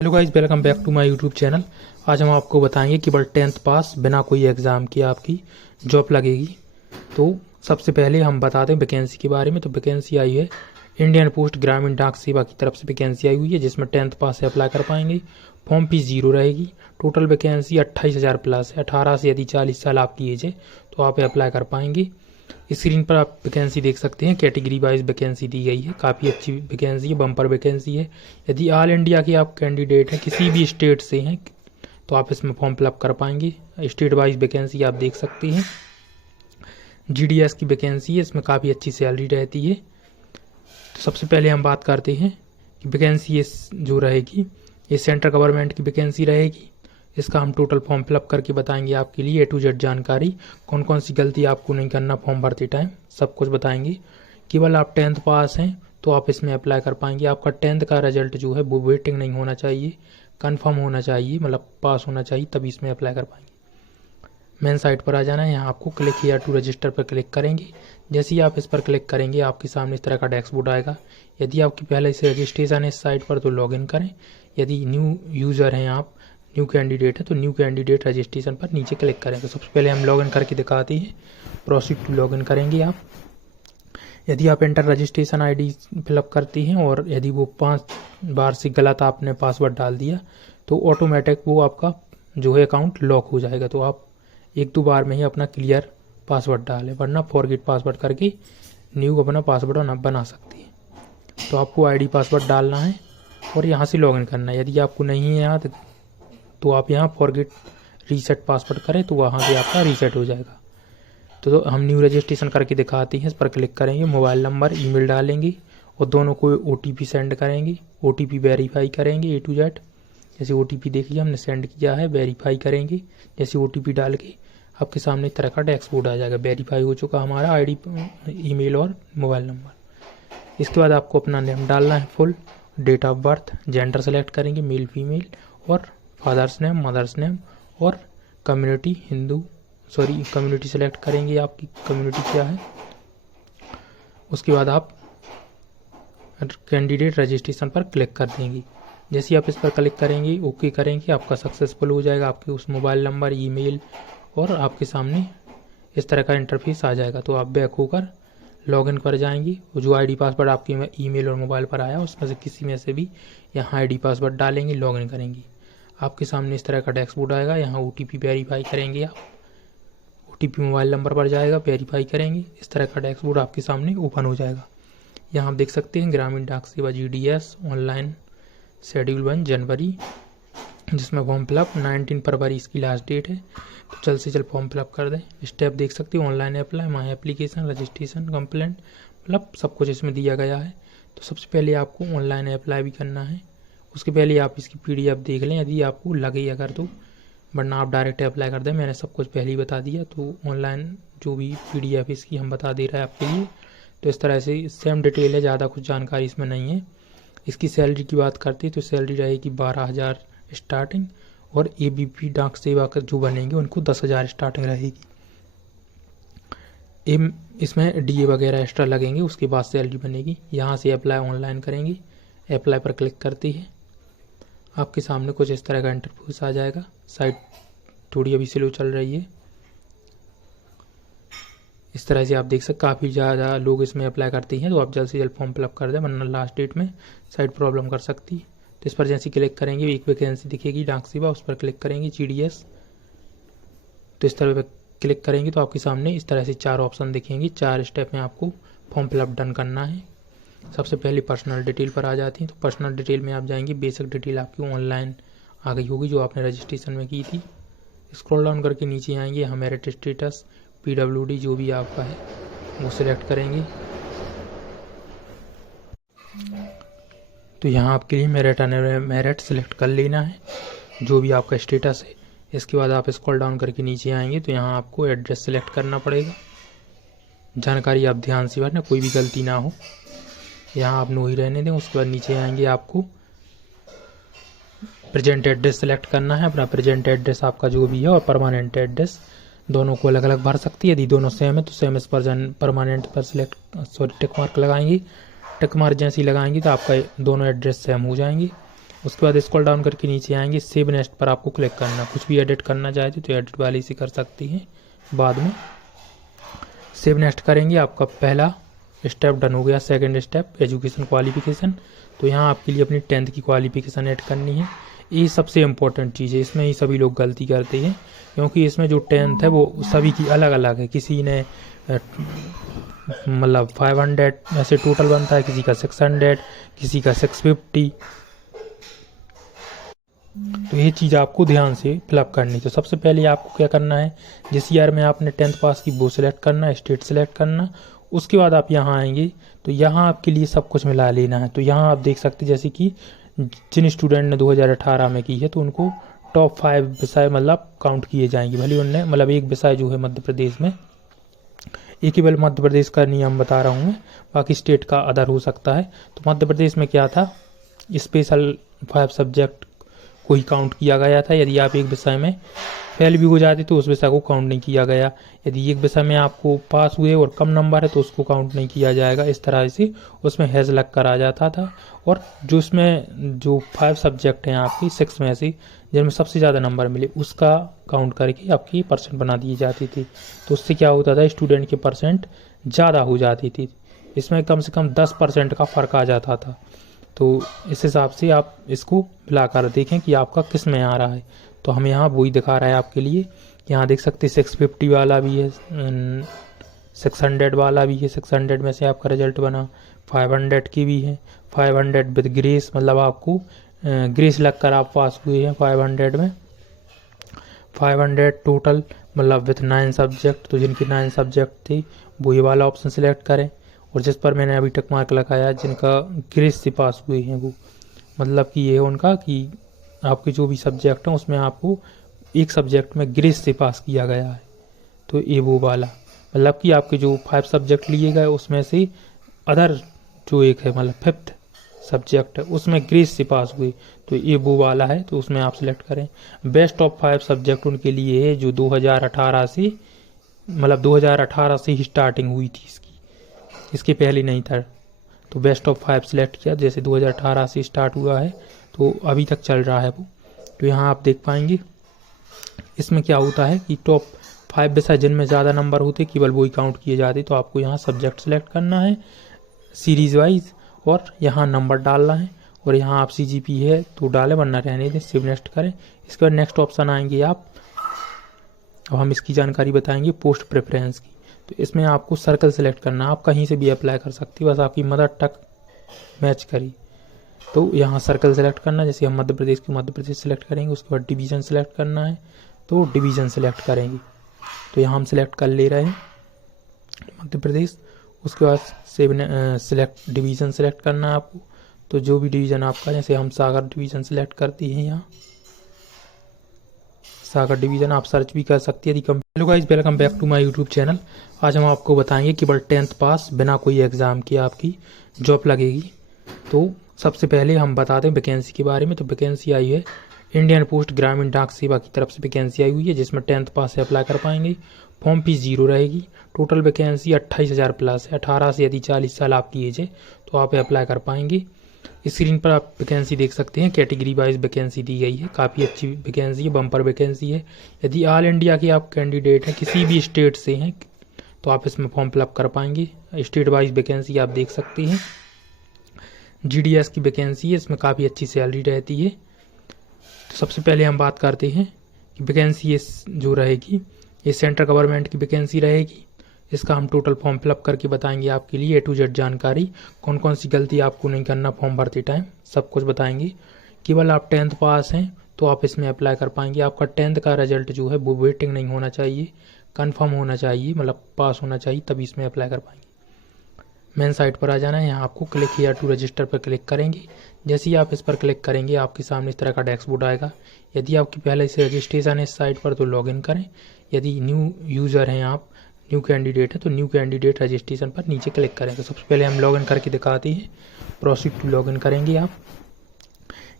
Hello guys, welcome back to my YouTube channel. आज हम आपको बताएंगे कि बस 10th पास बिना कोई एग्ज़ाम के आपकी जॉब लगेगी। तो सबसे पहले हम बता दें वैकेंसी के बारे में। तो वैकेंसी आई है इंडियन पोस्ट ग्रामीण डाक सेवा की तरफ से वैकेंसी आई हुई है, जिसमें 10th पास से अप्लाई कर पाएंगे। फॉर्म फीस 0 रहेगी। टोटल वैकेंसी 28,000 प्लस है। 18 से यदि 40 साल आपकी एज है तो आप अप्लाई कर पाएंगे। स्क्रीन पर आप वैकेंसी देख सकते हैं। कैटेगरी वाइज वैकेंसी दी गई है। काफ़ी अच्छी वैकेंसी है, बम्पर वैकेंसी है। यदि ऑल इंडिया के आप कैंडिडेट हैं, किसी भी स्टेट से हैं, तो आप इसमें फॉर्म फिलअप कर पाएंगे। स्टेट वाइज वैकेंसी आप देख सकते हैं। GDS की वैकेंसी है, इसमें काफ़ी अच्छी सैलरी रहती है। तो सबसे पहले हम बात करते हैं कि वैकेंसी जो रहेगी ये सेंट्रल गवर्नमेंट की वैकेंसी रहेगी। इसका हम टोटल फॉर्म फिलअप करके बताएंगे आपके लिए A to Z जानकारी। कौन कौन सी गलती आपको नहीं करना फॉर्म भरते टाइम, सब कुछ बताएंगे। केवल आप 10th पास हैं तो आप इसमें अप्लाई कर पाएंगे। आपका 10th का रिजल्ट जो है वो वेटिंग नहीं होना चाहिए, कंफर्म होना चाहिए, मतलब पास होना चाहिए, तभी इसमें अप्लाई कर पाएंगे। मेन साइट पर आ जाना है। यहाँ आपको क्लिक हियर टू रजिस्टर पर क्लिक करेंगे। जैसे ही आप इस पर क्लिक करेंगे आपके सामने इस तरह का डैशबोर्ड आएगा। यदि आपकी पहले से रजिस्ट्रेशन है इस साइट पर तो लॉगिन करें। यदि न्यू यूज़र हैं आप, न्यू कैंडिडेट है, तो न्यू कैंडिडेट रजिस्ट्रेशन पर नीचे क्लिक करें। तो सबसे पहले हम लॉगिन करके दिखाते हैं। प्रोसीड टू लॉगिन करेंगे आप। यदि आप एंटर रजिस्ट्रेशन ID फिलअप करती हैं और यदि वो 5 बार से गलत आपने पासवर्ड डाल दिया तो ऑटोमेटिक वो आपका जो है अकाउंट लॉक हो जाएगा। तो आप 1-2 बार में ही अपना क्लियर पासवर्ड डालें, वरना फॉरगेट पासवर्ड करके न्यू अपना पासवर्ड बना सकती है। तो आपको ID पासवर्ड डालना है और यहाँ से लॉगिन करना है। यदि आपको नहीं है याद तो आप यहाँ फॉरगेट रीसेट पासवर्ड करें तो वहाँ से आपका रीसेट हो जाएगा। तो हम न्यू रजिस्ट्रेशन करके दिखाते हैं। इस पर क्लिक करेंगे, मोबाइल नंबर, ईमेल डालेंगे और दोनों को OTP सेंड करेंगे। OTP वेरीफाई करेंगे A to Z। जैसे OTP देखिए हमने सेंड किया है, वेरीफाई करेंगे। जैसे OTP डाल के आपके सामने तरह का डैशबोर्ड आ जाएगा। वेरीफाई हो चुका हमारा ID, ईमेल और मोबाइल नंबर। इसके बाद आपको अपना नेम डालना है, full date of birth, gender select करेंगे, मेल फीमेल, और फादर्स नेम, मदर्स नेम, और कम्युनिटी कम्युनिटी सेलेक्ट करेंगे, आपकी कम्युनिटी क्या है। उसके बाद आप कैंडिडेट रजिस्ट्रेशन पर क्लिक कर देंगे। जैसे ही आप इस पर क्लिक करेंगे, ओके करेंगे, आपका सक्सेसफुल हो जाएगा। आपके उस मोबाइल नंबर, ईमेल और आपके सामने इस तरह का इंटरफेस आ जाएगा। तो आप बैक होकर लॉगिन कर जाएंगे। जो ID पासवर्ड आपके ईमेल और मोबाइल पर आया उसमें से किसी में से भी यहाँ ID पासवर्ड डालेंगे, लॉगिन करेंगे। आपके सामने इस तरह का डैशबोर्ड आएगा। यहाँ OTP वेरीफाई करेंगे आप। OTP मोबाइल नंबर पर जाएगा, वेरीफाई करेंगे। इस तरह का डैशबोर्ड आपके सामने ओपन हो जाएगा। यहाँ आप देख सकते हैं ग्रामीण डाक सेवा GDS ऑनलाइन शेड्यूल 1 जनवरी, जिसमें फॉर्म फिलअप 19 फरवरी इसकी लास्ट डेट है। तो जल्द से जल्द फॉर्म फिलअप कर दें। स्टेप देख सकते हैं, online apply, my application, registration, complaint, मतलब सब कुछ इसमें दिया गया है। तो सबसे पहले आपको ऑनलाइन अप्लाई भी करना है। उसके पहले आप इसकी PDF देख लें यदि आपको लगे अगर तो, वरना आप डायरेक्ट अप्लाई कर दें। मैंने सब कुछ पहले ही बता दिया। तो ऑनलाइन जो भी PDF इसकी हम बता दे रहे हैं आपके लिए। तो इस तरह से सेम डिटेल है, ज़्यादा कुछ जानकारी इसमें नहीं है। इसकी सैलरी की बात करते हैं तो सैलरी रहेगी 12,000 स्टार्टिंग, और ABP डाक सेवा का जो बनेंगे उनको 10,000 स्टार्टिंग रहेगी। इसमें DA वगैरह एक्स्ट्रा लगेंगे, उसके बाद सैलरी बनेगी। यहाँ से अप्लाई ऑनलाइन करेंगे। अप्लाई पर क्लिक करते हैं, आपके सामने कुछ इस तरह का इंटरफेस आ जाएगा। साइट थोड़ी अभी स्लो चल रही है। इस तरह से आप देख सकते काफ़ी ज़्यादा लोग इसमें अप्लाई करते हैं। तो आप जल्द से जल्द फॉर्म फिलअप कर दें, वरना लास्ट डेट में साइट प्रॉब्लम कर सकती है। तो इस पर जैसे क्लिक करेंगे एक वैकेंसी दिखेगी डाक सेवा, उस पर क्लिक करेंगे GDS। तो इस तरह क्लिक करेंगे तो आपके सामने इस तरह से 4 ऑप्शन दिखेंगे। 4 स्टेप में आपको फॉर्म फिलअप डन करना है। सबसे पहले पर्सनल डिटेल पर आ जाती हैं। तो पर्सनल डिटेल में आप जाएंगे, बेसिक डिटेल आपकी ऑनलाइन आ गई होगी जो आपने रजिस्ट्रेशन में की थी। स्क्रॉल डाउन करके नीचे आएंगे, यहाँ मेरिट स्टेटस, PWD जो भी आपका है वो सिलेक्ट करेंगे। तो यहाँ आपके लिए मेरिट सिलेक्ट कर लेना है, जो भी आपका स्टेटस है। इसके बाद आप स्क्रॉल डाउन करके नीचे आएंगे तो यहाँ आपको एड्रेस सिलेक्ट करना पड़ेगा। जानकारी आप ध्यान से भरना, कोई भी गलती ना हो। यहाँ आप नो ही रहने दें। उसके बाद नीचे आएंगे, आपको प्रेजेंट एड्रेस सेलेक्ट करना है। अपना प्रेजेंट एड्रेस आपका जो भी है और परमानेंट एड्रेस दोनों को अलग अलग भर सकती है। यदि दोनों सेम है तो सेम इस परमानेंट पर टिक मार्क लगाएंगे। टिक मार्क जैसे ही लगाएंगे तो आपका दोनों एड्रेस सेम हो जाएंगे। उसके बाद स्क्रॉल डाउन करके नीचे आएंगे, सेव नेक्स्ट पर आपको क्लिक करना। कुछ भी एडिट करना चाहते तो एडिट वाले से कर सकती हैं बाद में। सेव नेक्स्ट करेंगे, आपका पहला स्टेप डन हो गया। सेकंड स्टेप एजुकेशन क्वालिफिकेशन, तो यहाँ आपके लिए अपनी 10th की क्वालिफिकेशन ऐड करनी है। ये सबसे इम्पोर्टेंट चीज़ है, इसमें ही सभी लोग गलती करते हैं, क्योंकि इसमें जो 10th है वो सभी की अलग अलग है। किसी ने मतलब 500 ऐसे टोटल बनता है, किसी का 600, किसी का 650। तो ये चीज़ आपको ध्यान से फिलअप करनी। तो सबसे पहले आपको क्या करना है, जिस ईयर में आपने 10th पास की वो सिलेक्ट करना है, स्टेट सेलेक्ट करना। उसके बाद आप यहाँ आएंगे तो यहाँ आपके लिए सब कुछ मिला लेना है। तो यहाँ आप देख सकते हैं जैसे कि जिन स्टूडेंट ने 2018 में की है तो उनको टॉप 5 विषय मतलब काउंट किए जाएंगे। भले उनने मतलब एक विषय जो है मध्य प्रदेश में, एक ही केवल मध्य प्रदेश का नियम बता रहा हूँ मैं, बाकी स्टेट का अदर हो सकता है। तो मध्य प्रदेश में क्या था, स्पेशल 5 सब्जेक्ट को ही काउंट किया गया था। यदि आप एक विषय में फेल भी हो जाते तो उस विषय को काउंट नहीं किया गया। यदि एक विषय में आपको पास हुए और कम नंबर है तो उसको काउंट नहीं किया जाएगा। इस तरह से उसमें हैज लग कर आ जाता था। और जो उसमें जो 5 सब्जेक्ट हैं आपकी 6 में से, जिनमें सबसे ज़्यादा नंबर मिले उसका काउंट करके आपकी परसेंट बना दी जाती थी। तो उससे क्या होता था, स्टूडेंट के परसेंट ज़्यादा हो जाती थी। इसमें कम से कम 10% का फ़र्क आ जाता था। तो इस हिसाब से आप इसको मिलाकर देखें कि आपका किस में आ रहा है। तो हम यहाँ वही दिखा रहा है आपके लिए। यहाँ देख सकते 650 वाला भी है, 600 वाला भी है। 600 में से आपका रिजल्ट बना, 500 की भी है। 500 विद ग्रेस, मतलब आपको ग्रेस लगकर आप पास हुए हैं 500 में। 500 टोटल मतलब विथ 9 सब्जेक्ट। तो जिनकी 9 सब्जेक्ट थी वो ये वाला ऑप्शन सिलेक्ट करें। और जिस पर मैंने अभी तक मार्क लगाया, जिनका ग्रेस से पास हुए हैं वो, मतलब कि ये है उनका कि आपके जो भी सब्जेक्ट हैं उसमें आपको एक सब्जेक्ट में ग्रेस से पास किया गया है। तो ये वो वाला, मतलब कि आपके जो 5 सब्जेक्ट लिए गए उसमें से अदर जो एक है मतलब 5th सब्जेक्ट है उसमें ग्रेस से पास हुए, तो ये वो वाला है। तो उसमें आप सिलेक्ट करें। बेस्ट ऑफ 5 सब्जेक्ट उनके लिए है जो 2018 से, मतलब 2018 से ही स्टार्टिंग हुई थी इसके पहले नहीं था। तो बेस्ट ऑफ 5 सिलेक्ट किया, जैसे 2018 से स्टार्ट हुआ है तो अभी तक चल रहा है वो। तो यहाँ आप देख पाएंगे इसमें क्या होता है कि टॉप 5 विषय जिनमें ज़्यादा नंबर होते केवल वही काउंट किए जाते। तो आपको यहाँ सब्जेक्ट सेलेक्ट करना है सीरीज़ वाइज और यहाँ नंबर डालना है। और यहाँ आप CGP है तो डालें, वरना रहने दें, सेव नेक्स्ट करें। इसके बाद नेक्स्ट ऑप्शन आएंगे आप, अब हम इसकी जानकारी बताएंगे पोस्ट प्रेफरेंस की। तो इसमें आपको सर्कल सेलेक्ट करना, आप कहीं से भी अप्लाई कर सकती है, बस आपकी मदर टंग मैच करी। तो यहाँ सर्कल सेलेक्ट करना, जैसे हम मध्य प्रदेश की मध्य प्रदेश सेलेक्ट करेंगे। उसके बाद डिवीज़न सेलेक्ट करना है तो डिवीज़न सेलेक्ट करेंगे। तो यहाँ हम सेलेक्ट कर ले रहे हैं मध्य प्रदेश। उसके बाद सेलेक्ट डिवीज़न सेलेक्ट करना है आपको। तो जो भी डिवीज़न आपका, जैसे हम सागर डिवीज़न सेलेक्ट करती हैं, यहाँ सागर डिवीज़न आप सर्च भी कर सकती है। Hello guys, welcome back to my YouTube channel. आज हम आपको बताएंगे कि केवल 10th पास बिना कोई एग्ज़ाम के आपकी जॉब लगेगी। तो सबसे पहले हम बता दें वैकेंसी के बारे में। तो वैकेंसी आई है इंडियन पोस्ट ग्रामीण डाक सेवा की तरफ से वैकेंसी आई हुई है, जिसमें 10th पास से अप्लाई कर पाएंगे। फॉर्म फीस 0 रहेगी। टोटल वैकेंसी 28,000 प्लस है। 18 से यदि 40 साल आपकी एज है तो आप अप्लाई कर पाएंगे। स्क्रीन पर आप वैकेंसी देख सकते हैं, कैटेगरी वाइज वैकेंसी दी गई है। काफ़ी अच्छी वैकेंसी है, बम्पर वैकेंसी है। यदि ऑल इंडिया के आप कैंडिडेट हैं, किसी भी स्टेट से हैं, तो आप इसमें फॉर्म फिलअप कर पाएंगे। स्टेट वाइज वैकेंसी आप देख सकते हैं। GDS की वैकेंसी है, इसमें काफ़ी अच्छी सैलरी रहती है। तो सबसे पहले हम बात करते हैं कि वैकेंसी ये जो रहेगी ये सेंट्रल गवर्नमेंट की वैकेंसी रहेगी। इसका हम टोटल फॉर्म फिलअप करके बताएंगे आपके लिए A to Z जानकारी। कौन कौन सी गलती आपको नहीं करना फॉर्म भरते टाइम, सब कुछ बताएंगे। केवल आप 10th पास हैं तो आप इसमें अप्लाई कर पाएंगे। आपका 10th का रिजल्ट जो है वो वेटिंग नहीं होना चाहिए, कंफर्म होना चाहिए, मतलब पास होना चाहिए, तभी इसमें अप्लाई कर पाएंगे। मेन साइट पर आ जाना है। यहाँ आपको क्लिक हियर टू रजिस्टर पर क्लिक करेंगे। जैसे ही आप इस पर क्लिक करेंगे आपके सामने इस तरह का डैशबोर्ड आएगा। यदि आपकी पहले से रजिस्ट्रेशन है इस साइट पर तो लॉगिन करें। यदि न्यू यूज़र हैं आप, न्यू कैंडिडेट है, तो न्यू कैंडिडेट रजिस्ट्रेशन पर नीचे क्लिक करें। तो सबसे पहले हम लॉगिन करके दिखाते हैं। प्रोसीड टू लॉगिन करेंगे आप।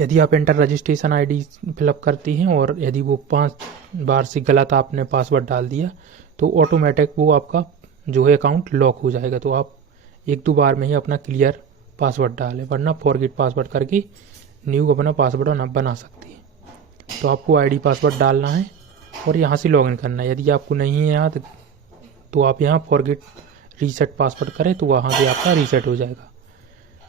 यदि आप एंटर रजिस्ट्रेशन ID फिलअप करती हैं और यदि वो 5 बार से गलत आपने पासवर्ड डाल दिया तो ऑटोमेटिक वो आपका जो है अकाउंट लॉक हो जाएगा। तो आप 1-2 बार में ही अपना क्लियर पासवर्ड डालें, वरना फॉरगेट पासवर्ड करके न्यू अपना पासवर्ड बना सकती है। तो आपको आईडी पासवर्ड डालना है और यहाँ से लॉगिन करना है। यदि आपको नहीं है याद तो आप यहाँ फॉरगेट रीसेट पासवर्ड करें तो वहाँ से आपका रीसेट हो जाएगा।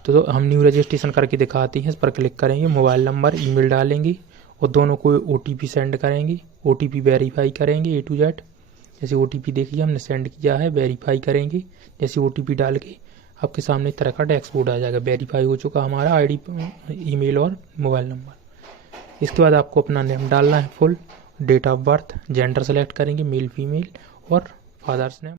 तो हम न्यू रजिस्ट्रेशन करके दिखाते हैं। इस पर क्लिक करेंगे, मोबाइल नंबर ईमेल डालेंगे और दोनों को OTP सेंड करेंगे। OTP वेरीफाई करेंगे A to Z। जैसे OTP देखिए हमने सेंड किया है, वेरीफाई करेंगे। जैसे OTP डाल के आपके सामने एक तरह का डैशबोर्ड आ जाएगा, वेरीफाई हो चुका हमारा आईडी, ईमेल और मोबाइल नंबर। इसके बाद आपको अपना नेम डालना है full, date of birth, gender select करेंगे मेल फीमेल और फादर्स नेम।